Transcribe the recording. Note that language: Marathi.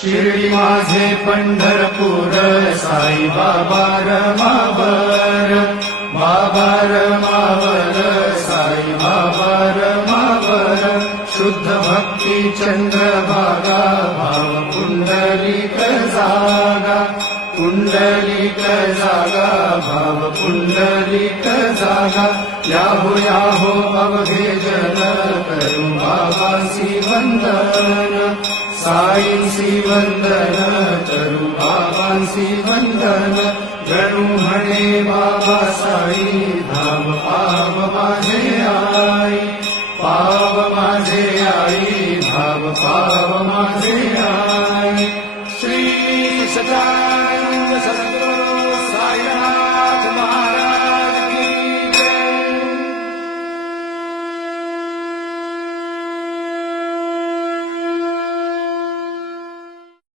शिर्डी माझे पंढरपूर साई बाबा रमावर, बाबा रमावर साई बाबा रमावर, शुद्ध भक्ती चंद्रभागा भाव पुंडलिक जागा, पुंडलिक जागा भाव पुंडलिक जागा, याहो याहो अवघे जन करू बाबांसी वंदन, साईंसी वंदन करू बाबांसी वंदन, गणू म्हणे बाबा साई धाम पाव माझे आई, पाव माझे आई भाव पाव माझे आई। श्री सच्चिदानंद सद्गुरु साईनाथ महाराज